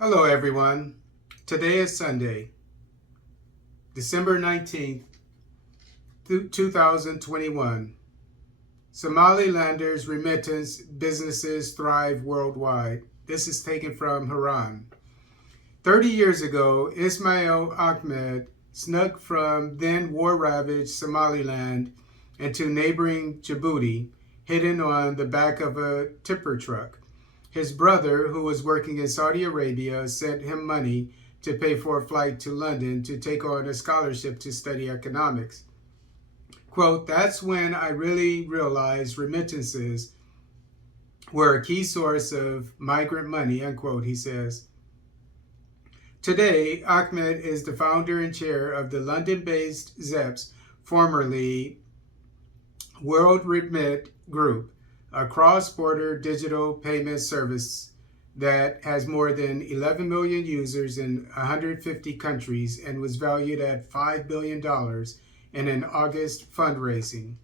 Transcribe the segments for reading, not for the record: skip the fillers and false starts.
Hello, everyone. Today is Sunday, December 19th, 2021. Somalilanders' remittance businesses thrive worldwide. This is taken from Haran. 30 years ago, Ismail Ahmed snuck from then war-ravaged Somaliland into neighboring Djibouti, hidden on the back of a tipper truck. His brother, who was working in Saudi Arabia, sent him money to pay for a flight to London to take on a scholarship to study economics. Quote, that's when I really realized remittances were a key source of migrant money, unquote, he says. Today, Ahmed is the founder and chair of the London-based ZEPS, formerly World Remit Group, a cross-border digital payment service that has more than 11 million users in 150 countries and was valued at $5 billion in an August fundraising.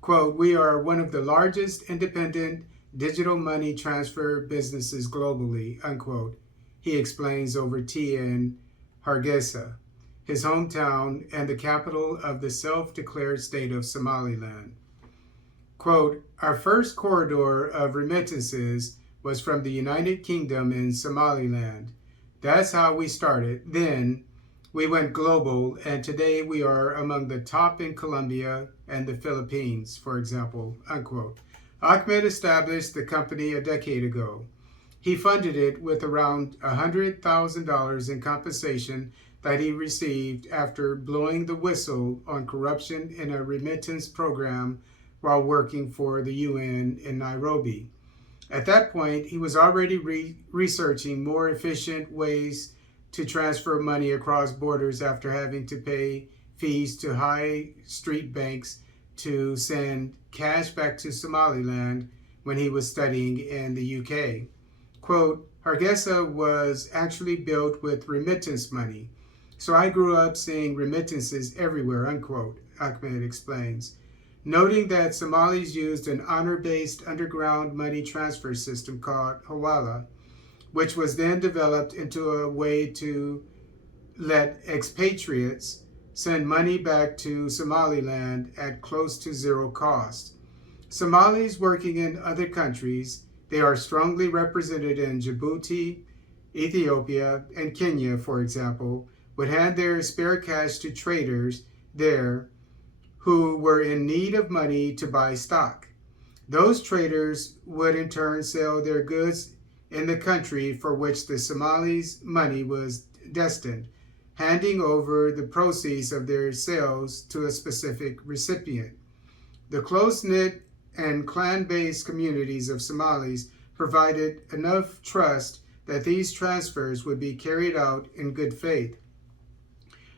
Quote, we are one of the largest independent digital money transfer businesses globally, unquote, he explains over tea in Hargeisa, his hometown and the capital of the self-declared state of Somaliland. Quote, our first corridor of remittances was from the United Kingdom in Somaliland. That's how we started. Then we went global, and today we are among the top in Colombia and the Philippines, for example, unquote. Ahmed established the company a decade ago. He funded it with around $100,000 in compensation that he received after blowing the whistle on corruption in a remittance program while working for the UN in Nairobi. At that point, he was already researching more efficient ways to transfer money across borders after having to pay fees to high street banks to send cash back to Somaliland when he was studying in the UK. Quote, Hargeisa was actually built with remittance money, so I grew up seeing remittances everywhere, unquote, Ahmed explains, noting that Somalis used an honor-based underground money transfer system called Hawala, which was then developed into a way to let expatriates send money back to Somaliland at close to zero cost. Somalis working in other countries, they are strongly represented in Djibouti, Ethiopia, and Kenya, for example, would hand their spare cash to traders there who were in need of money to buy stock. Those traders would in turn sell their goods in the country for which the Somalis' money was destined, handing over the proceeds of their sales to a specific recipient. The close-knit and clan-based communities of Somalis provided enough trust that these transfers would be carried out in good faith.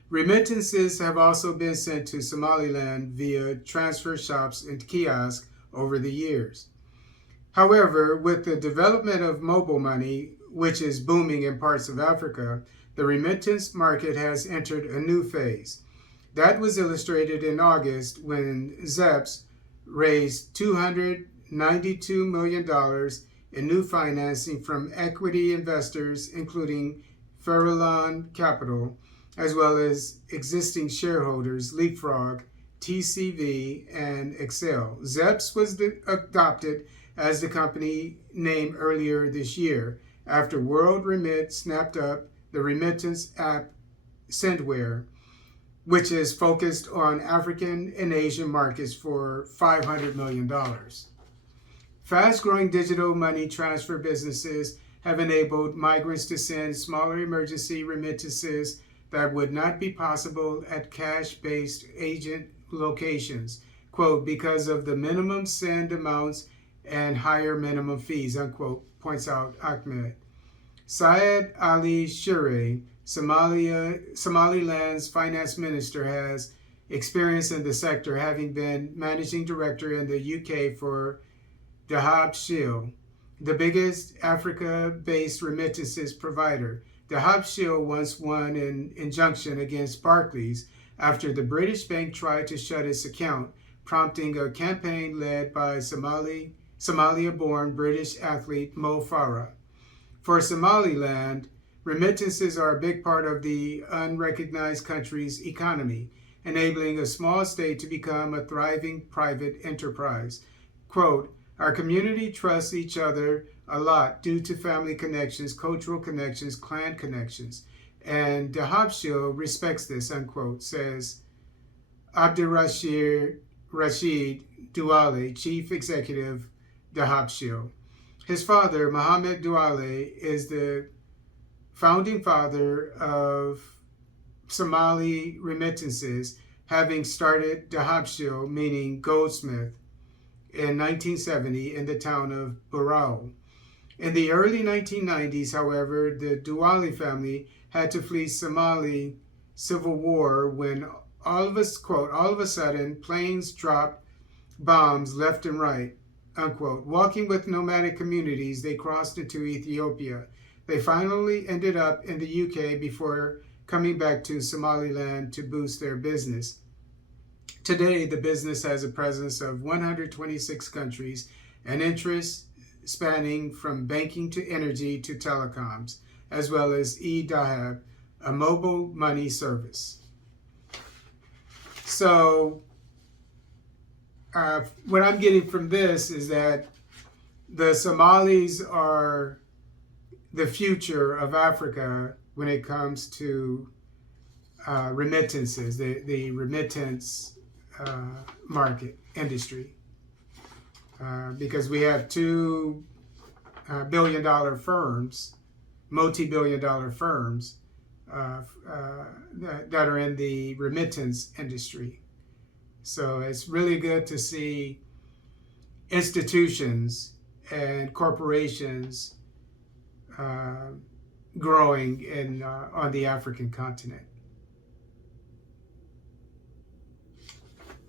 Remittances have also been sent to Somaliland via transfer shops and kiosks over the years. However, with the development of mobile money, which is booming in parts of Africa, the remittance market has entered a new phase. That was illustrated in August when ZEPS raised $292 million in new financing from equity investors, including Farallon Capital, as well as existing shareholders Leapfrog, TCV, and Excel. ZEPS was adopted as the company name earlier this year after World Remit snapped up the remittance app Sendware, which is focused on African and Asian markets for $500 million. Fast-growing digital money transfer businesses have enabled migrants to send smaller emergency remittances that would not be possible at cash-based agent locations, quote, because of the minimum send amounts and higher minimum fees, unquote, points out Ahmed. Syed Ali Shure, Somaliland's finance minister, has experience in the sector, having been managing director in the UK for Dahab Shield, the biggest Africa-based remittances provider. Dahab Shield once won an injunction against Barclays after the British bank tried to shut its account, prompting a campaign led by Somalia-born British athlete Mo Farah. For Somaliland, Remittances are a big part of the unrecognized country's economy, enabling a small state to become a thriving private enterprise. Quote, our community trusts each other a lot due to family connections, cultural connections, clan connections, and Dahabshil respects this, unquote, says Rashid Douale, Chief Executive, Dahabshil. His father, Mohammed Douale, is the founding father of Somali remittances, having started Dahabshil, meaning goldsmith, in 1970 in the town of Burao. In the early 1990s, however, the Douale family had to flee Somali civil war when all of a sudden planes dropped bombs left and right, unquote. Walking with nomadic communities, they crossed into Ethiopia. They finally ended up in the UK before coming back to Somaliland to boost their business. Today, the business has a presence of 126 countries and interests spanning from banking to energy to telecoms, as well as e-Dahab, a mobile money service. So, what I'm getting from this is that the Somalis are the future of Africa when it comes to remittances, the remittance market industry, because we have two billion-dollar firms, multi-billion-dollar firms that are in the remittance industry. So it's really good to see institutions and corporations growing on the African continent.